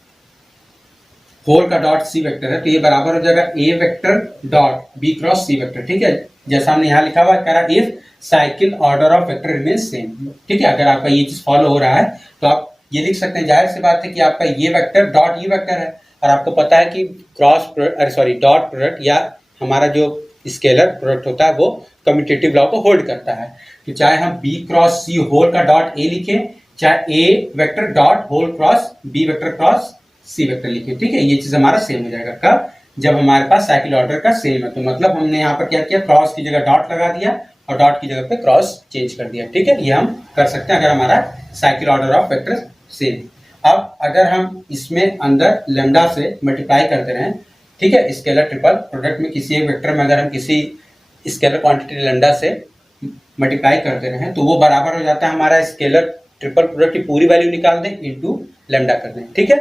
whole का डॉट सी वेक्टर है, तो ये बराबर हो जाएगा ए vector dot B cross C vector. ठीक है, जैसा हमने यहाँ लिखा हुआ है, if cycle order of vector remain same. ठीक है, अगर आपका ये चीज फॉलो हो रहा है तो आप ये लिख सकते हैं, जाहिर सी बात है कि आपका ये वेक्टर डॉट ये वेक्टर है, और आपको पता है कि डॉट प्रोडक्ट या हमारा जो स्केलर प्रोडक्ट होता है वो कम्यूटेटिव लॉ को होल्ड करता है। तो चाहे हम बी क्रॉस सी होल का डॉट ए लिखें, चाहे A vector dot whole cross B vector cross C vector लिखे, ठीक है, ये चीज हमारा सेम हो जाएगा। कब? जब हमारे पास साइकिल ऑर्डर का सेम है। तो मतलब हमने यहाँ पर क्या किया, क्रॉस की जगह डॉट लगा दिया और डॉट की जगह पे क्रॉस चेंज कर दिया। ठीक है, ये हम कर सकते हैं अगर हमारा cycle order of vector same. अब अगर हम इसमें अंदर लेमडा से मल्टीप्लाई करते रहें, ठीक है, स्केलर ट्रिपल प्रोडक्ट में किसी एक वेक्टर में अगर हम किसी स्केलर क्वांटिटी लेमडा से मल्टीप्लाई करते रहें, तो वो बराबर हो जाता है हमारा स्केलर ट्रिपल प्रोडक्ट की पूरी वैल्यू निकाल दें इनटू लेमडा कर दें। ठीक है,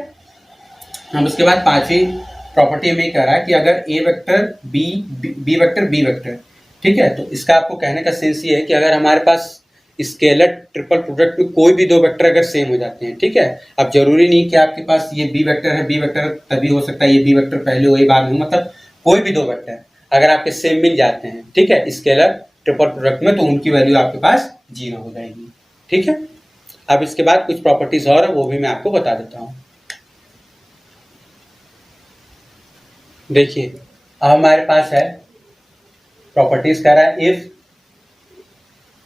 हम उसके बाद पांचवी प्रॉपर्टी हमें कह रहा है कि अगर ए वेक्टर बी वेक्टर, ठीक है, तो इसका आपको कहने का सेंस ये है कि अगर हमारे पास स्केलर ट्रिपल प्रोडक्ट में कोई भी दो वेक्टर अगर सेम हो जाते हैं, ठीक है, अब जरूरी नहीं कि आपके पास ये बी वेक्टर है, बी वेक्टर तभी हो सकता है ये बी वेक्टर पहले हो ये बाद में, मतलब कोई भी दो वेक्टर अगर आपके सेम मिल जाते हैं, ठीक है, स्केलर ट्रिपल प्रोडक्ट में, तो उनकी वैल्यू आपके पास 0 हो जाएगी। ठीक है, अब इसके बाद कुछ प्रॉपर्टीज और है वो भी मैं आपको बता देता हूँ। देखिए, अब हमारे पास है प्रॉपर्टीज कह रहा है, if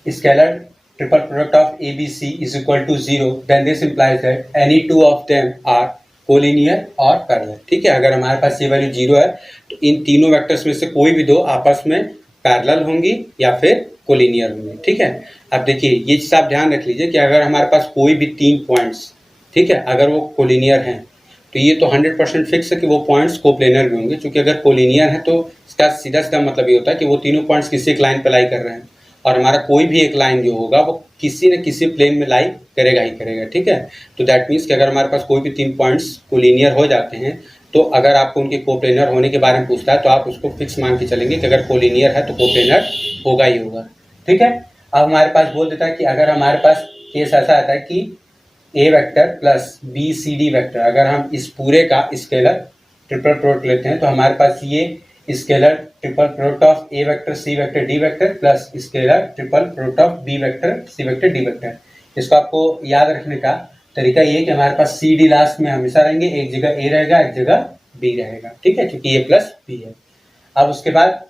scalar triple product of A B C is equal to 0 then this implies that any two of them are collinear और पैरेलल। ठीक है, अगर हमारे पास ये वैल्यू 0 है तो इन तीनों वेक्टर्स में से कोई भी दो आपस में पैरेलल होंगी या फिर कोलिनियर होंगी। ठीक है, अब देखिए ये चीज आप ध्यान रख लीजिए कि अगर हमारे पास कोई भी 3 पॉइंट्स, ठीक है, अगर वो कोलिनियर हैं तो ये तो 100% फिक्स है कि वो पॉइंट्स कोप्लेनर भी होंगे, क्योंकि अगर कोलिनियर है तो इसका सीधा सीधा मतलब ये होता है कि वो तीनों पॉइंट्स किसी एक लाइन पे लाई कर रहे हैं, और हमारा कोई भी एक लाइन जो होगा वो किसी न किसी प्लेन में लाई करेगा ही करेगा। ठीक है, तो दैट मीन्स कि अगर हमारे पास कोई भी 3 पॉइंट्स कोलिनियर हो जाते हैं, तो अगर आपको उनके कोप्लेनर होने के बारे में पूछता है तो आप उसको फिक्स मान के चलेंगे कि अगर कोलिनियर है तो कोप्लेनर होगा ही होगा। ठीक है, अब हमारे पास बोल देता है कि अगर हमारे पास केस ऐसा आता है कि ए vector plus B C D vector, अगर हम इस पूरे का स्केलर ट्रिपल प्रोडक्ट लेते हैं तो हमारे पास ये scalar triple product of A vector C vector D vector plus scalar triple product of B vector C vector D vector. इसको आपको याद रखने का तरीका ये है कि हमारे पास सी डी लास्ट में हमेशा रहेंगे, एक जगह ए रहेगा एक जगह बी रहेगा। ठीक है, क्योंकि ए प्लस बी है। अब उसके बाद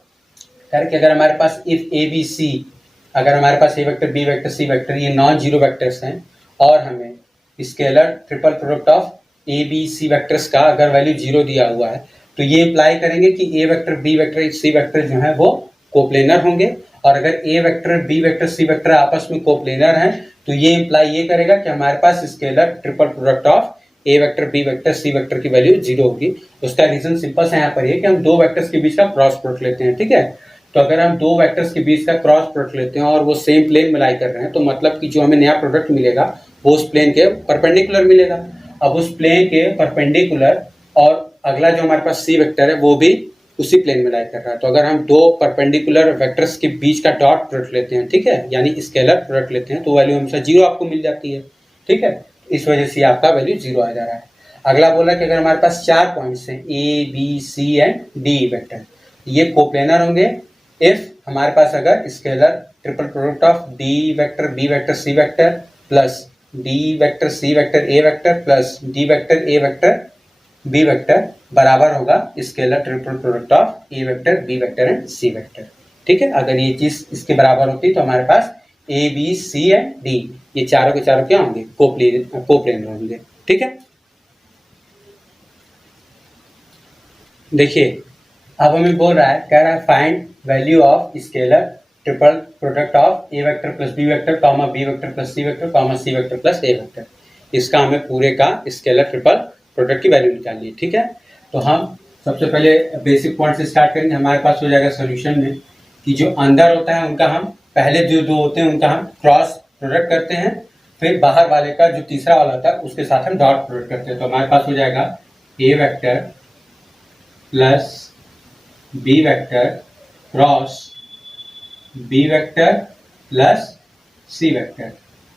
करके अगर हमारे पास इफ ए बी सी, अगर हमारे पास ए vector B vector C vector ये नॉन जीरो वेक्टर्स हैं और हमें scalar triple product of A B C vectors का अगर वैल्यू 0 दिया हुआ है, तो ये इंप्लाई करेंगे कि ए vector B vector C vector जो है वो कोप्लेनर होंगे, और अगर ए vector B vector C vector आपस में कोप्लेनर हैं तो ये इंप्लाई ये करेगा कि हमारे पास scalar triple product of A vector B vector C vector की वैल्यू 0 होगी। उसका रीजन सिंपल सा यहाँ पर है कि हम दो वेक्टर्स के बीच का क्रॉस प्रोडक्ट लेते हैं। ठीक है, तो अगर हम दो वेक्टर्स के बीच का क्रॉस प्रोडक्ट लेते हैं और वो सेम प्लेन में लाई कर रहे हैं, तो मतलब कि जो हमें नया प्रोडक्ट मिलेगा वो उस प्लेन के परपेंडिकुलर मिलेगा। अब उस प्लेन के परपेंडिकुलर और अगला जो हमारे पास सी वेक्टर है वो भी उसी प्लेन में लाई कर रहा है। तो अगर हम दो परपेंडिकुलर वेक्टर्स के बीच का डॉट प्रोडक्ट लेते हैं, ठीक है, यानी स्केलर प्रोडक्ट लेते हैं, तो वैल्यू हमेशा 0 आपको मिल जाती है। ठीक है, इस वजह से आपका वैल्यू 0 आ जा रहा है। अगला बोला कि अगर हमारे पास 4 पॉइंट्स हैं A B C and D vector, ये कोप्लेनर होंगे इफ हमारे पास अगर scalar triple product of D vector B vector C vector plus D vector C vector A vector plus D vector A vector B vector बराबर होगा scalar triple product of A vector B vector and C vector. ठीक है, अगर ये चीज इसके बराबर होती तो हमारे पास A B C and D ये चारों के चारों क्या होंगे, कोप्लेनर होंगे। ठीक है, देखिए अब हमें बोल रहा है, कह रहा है find value of scalar triple product of A vector plus B vector comma B vector plus C vector comma C vector plus A vector, इसका हमें पूरे का स्केलर ट्रिपल प्रोडक्ट की वैल्यू निकालनी है। ठीक है, तो हम सबसे पहले बेसिक पॉइंट से स्टार्ट करेंगे। हमारे पास हो जाएगा सोल्यूशन में कि जो अंदर होता है उनका हम पहले जो दो होते हैं उनका हम क्रॉस प्रोडक्ट करते हैं, फिर बाहर वाले का जो तीसरा वाला होता है उसके साथ हम डॉट प्रोडक्ट करते हैं। तो हमारे पास हो जाएगा ए vector plus B vector cross B vector plus C vector,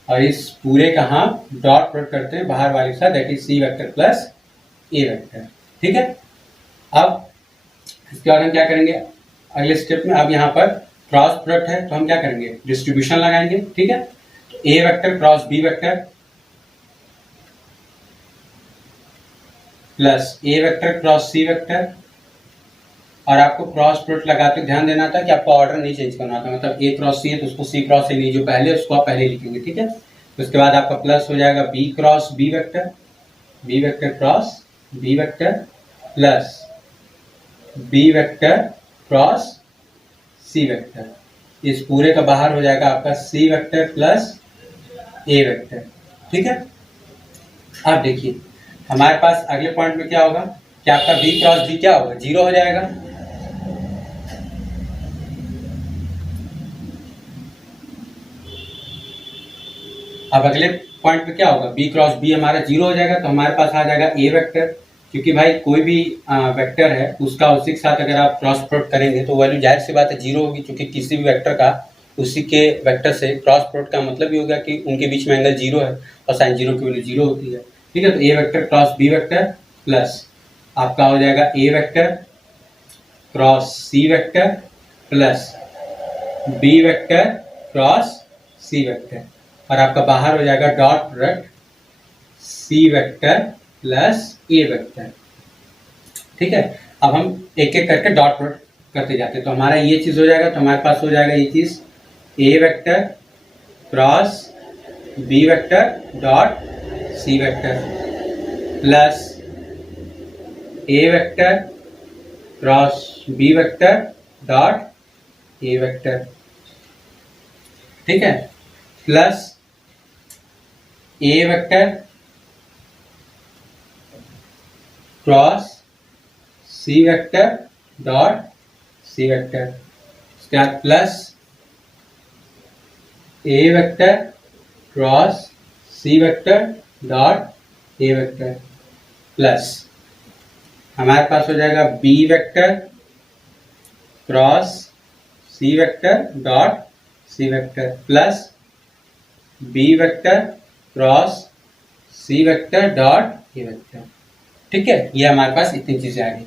और इस पूरे का हम डॉट प्रोडक्ट करते हैं बाहर वाले के साथ, that is C vector plus A vector. ठीक है, अब इसके बाद हम क्या करेंगे अगले स्टेप में, अब यहाँ पर क्रॉस प्रोडक्ट है तो हम क्या करेंगे डिस्ट्रीब्यूशन लगाएंगे। ठीक है, तो A vector cross B vector plus A vector cross C vector, और आपको क्रॉस प्रोडक्ट लगाते ध्यान देना था कि आपको ऑर्डर नहीं चेंज करना था, मतलब ए क्रॉस सी है तो उसको सी क्रॉस ए नहीं, जो पहले उसको आप पहले लिखेंगे। ठीक है, तो उसके बाद आपका प्लस हो जाएगा B cross B vector cross B vector plus B vector cross C vector, इस पूरे का बाहर हो जाएगा आपका C vector plus A vector. ठीक है, अब देखिए हमारे पास अगले पॉइंट में क्या होगा कि आपका बी क्रॉस बी क्या होगा, जीरो हो जाएगा। अब अगले पॉइंट पे क्या होगा, b क्रॉस b हमारा जीरो हो जाएगा, तो हमारे पास आ जाएगा a वेक्टर, क्योंकि भाई कोई भी वेक्टर है उसका उसी के साथ अगर आप क्रॉस प्रोडक्ट करेंगे तो वैल्यू जाहिर सी बात है जीरो होगी, क्योंकि किसी भी वेक्टर का उसी के वेक्टर से क्रॉस प्रोडक्ट का मतलब ही होगा कि उनके बीच में एंगल जीरो है और साइन जीरो की वैल्यू जीरो होती है। ठीक है, तो a vector cross b vector plus आपका हो जाएगा a vector cross c vector plus b vector cross c vector, और आपका बाहर हो जाएगा dot product C vector plus A vector. ठीक है, अब हम एक एक करके डॉट प्रोडक्ट करते जाते हैं, तो हमारा ये चीज हो जाएगा, तो हमारे पास हो जाएगा ये चीज A vector cross B vector dot C vector plus A vector cross B vector dot A vector. ठीक है, plus A vector cross C vector dot C vector, उसके बाद plus A vector cross C vector dot A vector, plus हमारे पास हो जाएगा B vector cross C vector dot C vector plus B vector cross C vector dot ए vector. ठीक है, ये हमारे पास इतनी चीजें आ गई।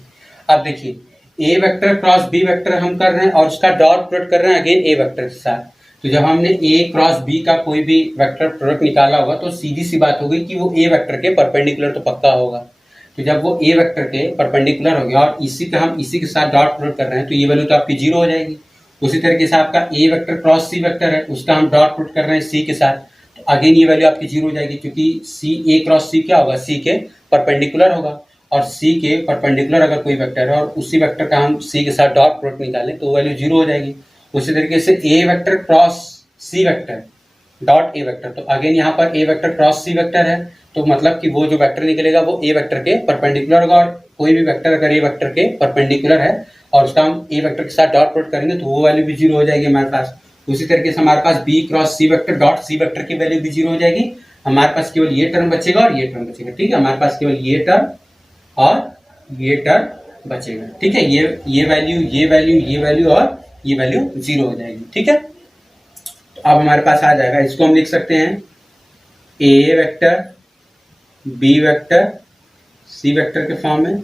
अब देखिए ए वेक्टर क्रॉस बी वेक्टर हम कर रहे हैं और उसका डॉट प्रोडक्ट कर रहे हैं अगेन ए वेक्टर के साथ, तो जब हमने ए क्रॉस बी का कोई भी वेक्टर प्रोडक्ट निकाला होगा तो सीधी सी बात होगी कि वो ए वेक्टर के परपेंडिकुलर तो पक्का होगा। तो जब वो ए वेक्टर के परपेंडिकुलर हो गया और इसी का हम इसी के साथ डॉट प्रोडक्ट कर रहे हैं तो ये वैल्यू तो आपकी जीरो हो जाएगी। उसी तरीके से आपका ए वेक्टर क्रॉस सी वेक्टर है, उसका हम डॉट प्रोडक्ट कर रहे हैं सी के साथ, तो अगेन ये वैल्यू आपकी जीरो हो जाएगी, क्योंकि सी ए क्रॉस सी क्या होगा, सी के परपेंडिकुलर होगा, और सी के परपेंडिकुलर अगर कोई वेक्टर है और उसी वेक्टर का हम सी के साथ डॉट प्रोडक्ट निकालें तो वैल्यू जीरो हो जाएगी। उसी तरीके से A vector cross C vector dot A vector, तो अगेन यहाँ पर A vector cross C vector है, तो मतलब कि वो जो वेक्टर निकलेगा वो ए वेक्टर के परपेंडिकुलर होगा, और कोई भी वेक्टर अगर ए वेक्टर के परपेंडिकुलर है और उसका हम ए वेक्टर के साथ डॉट प्रोडक्ट करेंगे तो वो वैल्यू भी जीरो हो जाएगी हमारे पास। उसी तरीके से हमारे पास B cross C vector dot C vector की वैल्यू भी जीरो हो जाएगी, हमारे पास केवल ये टर्म बचेगा और ये टर्म बचेगा। ठीक है, हमारे पास केवल ये टर्म और ये टर्म बचेगा। ठीक है, ये वैल्यू ये वैल्यू ये वैल्यू और ये वैल्यू जीरो हो जाएगी। ठीक है, तो अब हमारे पास आ जाएगा, इसको हम लिख सकते हैं A vector B vector C vector के फॉर्म में,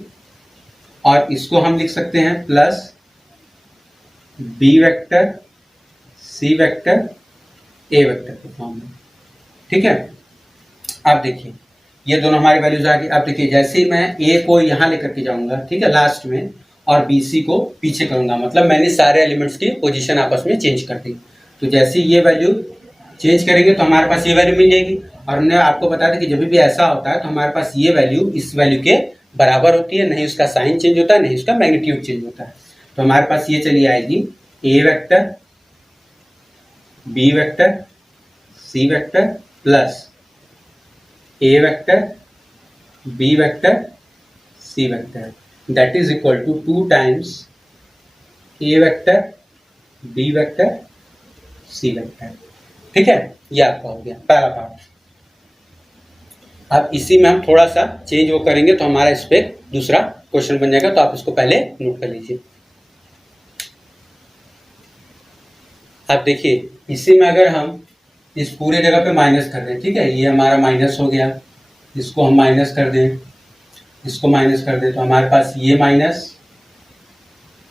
और इसको हम लिख सकते हैं plus B vector C vector A vector के फॉर्म में। ठीक है, अब देखिए ये दोनों हमारी वैल्यूज आ गई। अब देखिए जैसे ही मैं ए को यहाँ लेकर के जाऊंगा, ठीक है, लास्ट में, और बी सी को पीछे करूंगा, मतलब मैंने सारे एलिमेंट्स की पोजीशन आपस में चेंज कर दी, तो जैसे ही ये वैल्यू चेंज करेंगे तो हमारे पास ये वैल्यू मिल जाएगी। और हमने आपको बताया था कि जब भी ऐसा होता है तो हमारे पास ये वैल्यू इस वैल्यू के बराबर होती है, नहीं उसका साइन चेंज होता है नहीं उसका मैग्नीट्यूड चेंज होता है। तो हमारे पास ये चली आएगी A vector B vector C vector plus A vector B vector C vector, that is equal to 2 times A vector B vector C vector. ठीक है, ये आपका हो गया पहला पार्ट। अब इसी में हम थोड़ा सा चेंज वो करेंगे तो हमारा इस पे दूसरा क्वेश्चन बन जाएगा, तो आप इसको पहले नोट कर लीजिए। अब देखिए इसी में अगर हम इस पूरे जगह पे माइनस कर दें, ठीक है, ये हमारा माइनस हो गया, इसको हम माइनस कर दें, इसको माइनस कर दें, तो हमारे पास ये माइनस,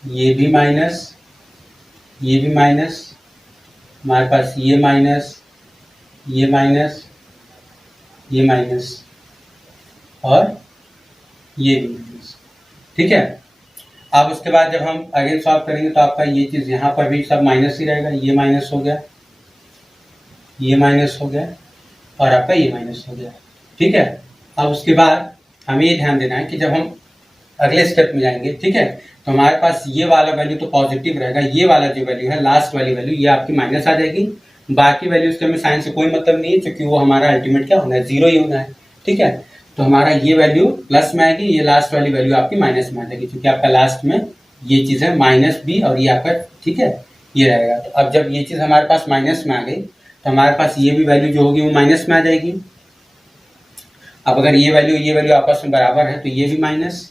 ये भी माइनस, ये भी माइनस, हमारे पास ये माइनस, ये माइनस, ये माइनस और ये भी माइनस। ठीक है, अब उसके बाद जब हम अगेन सॉल्व करेंगे तो आपका ये चीज़ यहाँ पर भी सब माइनस ही रहेगा, ये माइनस हो गया, ये माइनस हो गया और आपका ये माइनस हो गया। ठीक है, अब उसके बाद हमें ये ध्यान देना है कि जब हम अगले स्टेप में जाएंगे, ठीक है, तो हमारे पास ये वाला वैल्यू तो पॉजिटिव रहेगा, ये वाला जो वैल्यू है लास्ट वाली वैल्यू ये आपकी माइनस आ जाएगी, बाकी वैल्यूज के हमें साइन से कोई मतलब नहीं है क्योंकि वो हमारा अल्टीमेट क्या होना है, जीरो ही होना है। ठीक है, तो हमारा ये वैल्यू प्लस में आएगी, ये लास्ट वाली वैल्यू आपकी माइनस में आ जाएगी क्योंकि आपका लास्ट में ये चीज़ है माइनस बी और ये आपका, ठीक है, ये रहेगा। तो अब जब ये चीज़ हमारे पास माइनस में आ गई तो हमारे पास ये भी वैल्यू जो होगी वो माइनस में आ जाएगी। अब अगर ये वैल्यू आपस में बराबर है तो ये भी माइनस,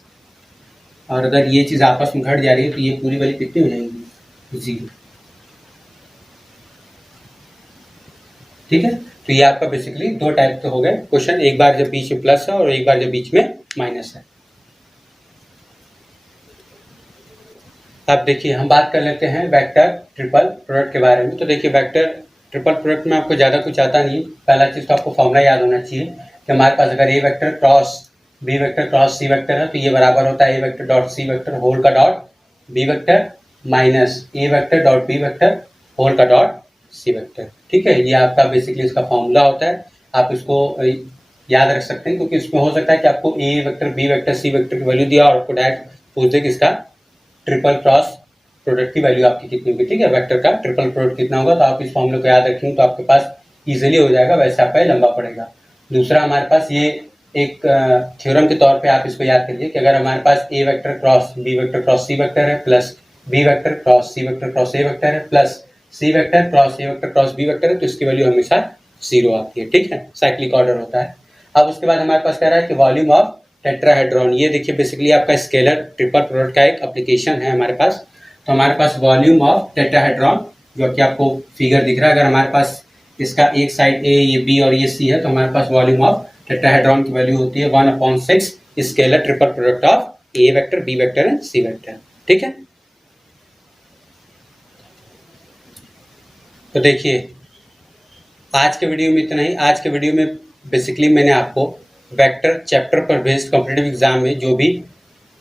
और अगर ये चीज़ आपस में घट जा रही है तो ये पूरी वैल्यू कितनी हो जाएगी, जीरो। ठीक है, तो ये आपका बेसिकली दो टाइप के हो गए क्वेश्चन, एक बार जब बीच में प्लस है और एक बार जब बीच में माइनस है। अब देखिए हम बात कर लेते हैं वेक्टर ट्रिपल प्रोडक्ट के बारे में। तो देखिए वेक्टर ट्रिपल प्रोडक्ट में आपको ज़्यादा कुछ आता नहीं। पहला चीज़ तो आपको फॉर्मूला याद होना चाहिए कि हमारे पास अगर ए vector cross B vector cross C vector है तो ये बराबर होता है A vector dot C vector whole का dot B vector minus A vector dot B vector whole का डॉट सी वेक्टर। ठीक है, ये आपका बेसिकली इसका फॉर्मूला होता है, आप इसको याद रख सकते हैं क्योंकि इसमें हो सकता है कि आपको A vector B vector C vector की वैल्यू दिया और आपको डायरेक्ट पूछ दे कि इसका ट्रिपल क्रॉस प्रोडक्ट की वैल्यू आपकी कितनी होगी। ठीक है, वेक्टर का ट्रिपल प्रोडक्ट कितना होगा, तो आप इस फॉर्मूले को याद रखेंगे तो आपके पास इजीली हो जाएगा, वैसे आपका लंबा पड़ेगा। दूसरा हमारे पास ये एक थ्योरम के तौर पे आप इसको याद करिए कि अगर हमारे पास ए vector cross B vector cross C vector है plus B vector cross C vector cross A vector है plus C vector cross A vector cross B vector है तो इसकी वैल्यू हमेशा जीरो आती है। ठीक है, साइक्लिक ऑर्डर होता है। अब उसके बाद हमारे पास कह रहा है कि वॉल्यूम ऑफ टेट्राहेड्रॉन, ये देखिए बेसिकली आपका स्केलर ट्रिपल प्रोडक्ट का एक एप्लीकेशन है हमारे पास। तो हमारे पास वॉल्यूम ऑफ टेट्राहेड्रॉन जो कि आपको फिगर दिख रहा है, अगर हमारे पास इसका एक साइड ए ये बी और ये सी है तो हमारे पास वॉल्यूम ऑफ टेट्राहेड्रॉन की वैल्यू होती है 1/6 scalar triple product of A vector B vector and C vector. ठीक है, तो देखिए आज के वीडियो में इतना ही। आज के वीडियो में बेसिकली मैंने आपको वेक्टर चैप्टर पर बेस्ड कॉम्पिटिटिव एग्जाम में जो भी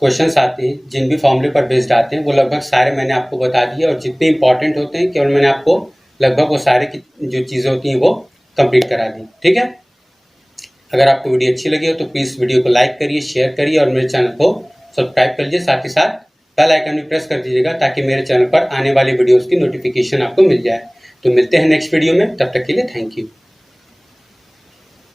क्वेश्चंस आते हैं, जिन भी फॉर्मूले पर बेस्ड आते हैं, वो लगभग सारे मैंने आपको बता दिए और जितने इंपॉर्टेंट होते हैं केवल मैंने आपको लगभग वो सारे की जो चीज़ें होती हैं वो कंप्लीट करा दी। ठीक है, अगर आपको वीडियो अच्छी लगी हो तो प्लीज़ वीडियो को लाइक करिए, शेयर करिए और मेरे चैनल को सब्सक्राइब कर लीजिए, साथ ही साथ बेल आइकन भी प्रेस कर दीजिएगा ताकि मेरे चैनल पर आने वाली वीडियोज़ की नोटिफिकेशन आपको मिल जाए। तो मिलते हैं नेक्स्ट वीडियो में, तब तक के लिए थैंक यू।